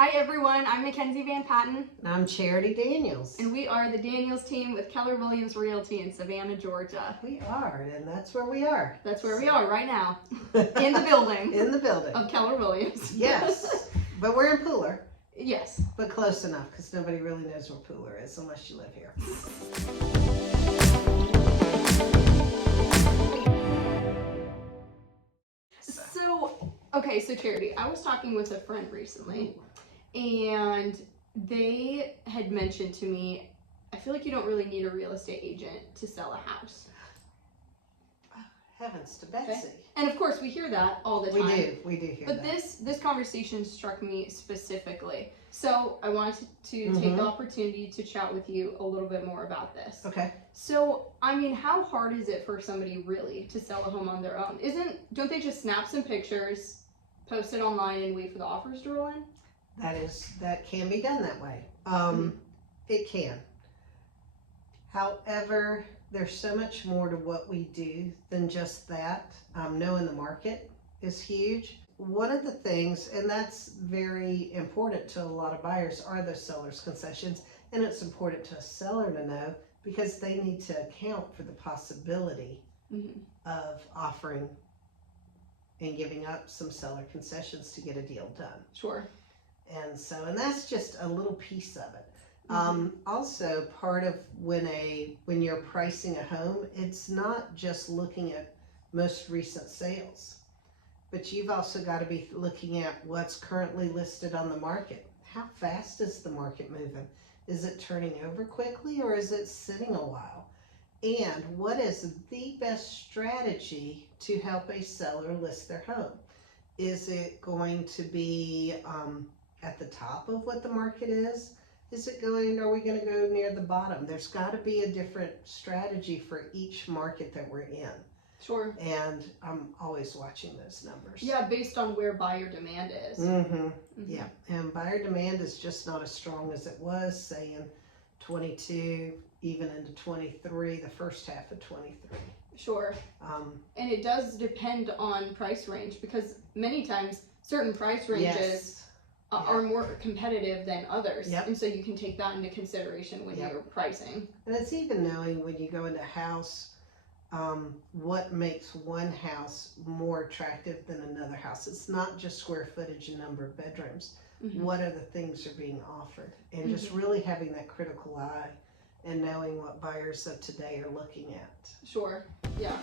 Hi everyone, I'm Mackenzie Van Patten. And I'm Charity Daniels. And we are the Daniels team with Keller Williams Realty in Savannah, Georgia. We are, and that's where we are. That's where we are right now. In the building. In the building. Of Keller Williams. Yes. But we're in Pooler. Yes. But close enough, because nobody really knows where Pooler is unless you live here. So Charity, I was talking with a friend recently, and they had mentioned to me, I feel like you don't really need a real estate agent to sell a house. Heavens to Betsy. Okay. And of course, we hear that all the time. We do hear but that. But this conversation struck me specifically. So I wanted to take the opportunity to chat with you a little bit more about this. Okay. So, I mean, how hard is it for somebody really to sell a home on their own? Don't they just snap some pictures, post it online, and wait for the offers to roll in? That can be done that way. It can. However, there's so much more to what we do than just that. Knowing the market is huge. One of the things, and that's very important to a lot of buyers, are the seller's concessions. And it's important to a seller to know because they need to account for the possibility of offering and giving up some seller concessions to get a deal done. Sure. And that's just a little piece of it. Also, part of when you're pricing a home, it's not just looking at most recent sales, but you've also got to be looking at what's currently listed on the market. How fast is the market moving? Is it turning over quickly, or is it sitting a while? And what is the best strategy to help a seller list their home? Is it going to be at the top of what the market is? Are we going to go near the bottom? There's got to be a different strategy for each market that we're in. Sure. And I'm always watching those numbers. Yeah, based on where buyer demand is. Yeah, and buyer demand is just not as strong as it was, say, in 22, even into 23, the first half of 23. Sure. And it does depend on price range, because many times certain price ranges are more competitive than others. Yep. And so you can take that into consideration when you're pricing. And it's even knowing when you go into a house, what makes one house more attractive than another house. It's not just square footage and number of bedrooms. What other things are being offered? And just really having that critical eye and knowing what buyers of today are looking at. Sure, yeah.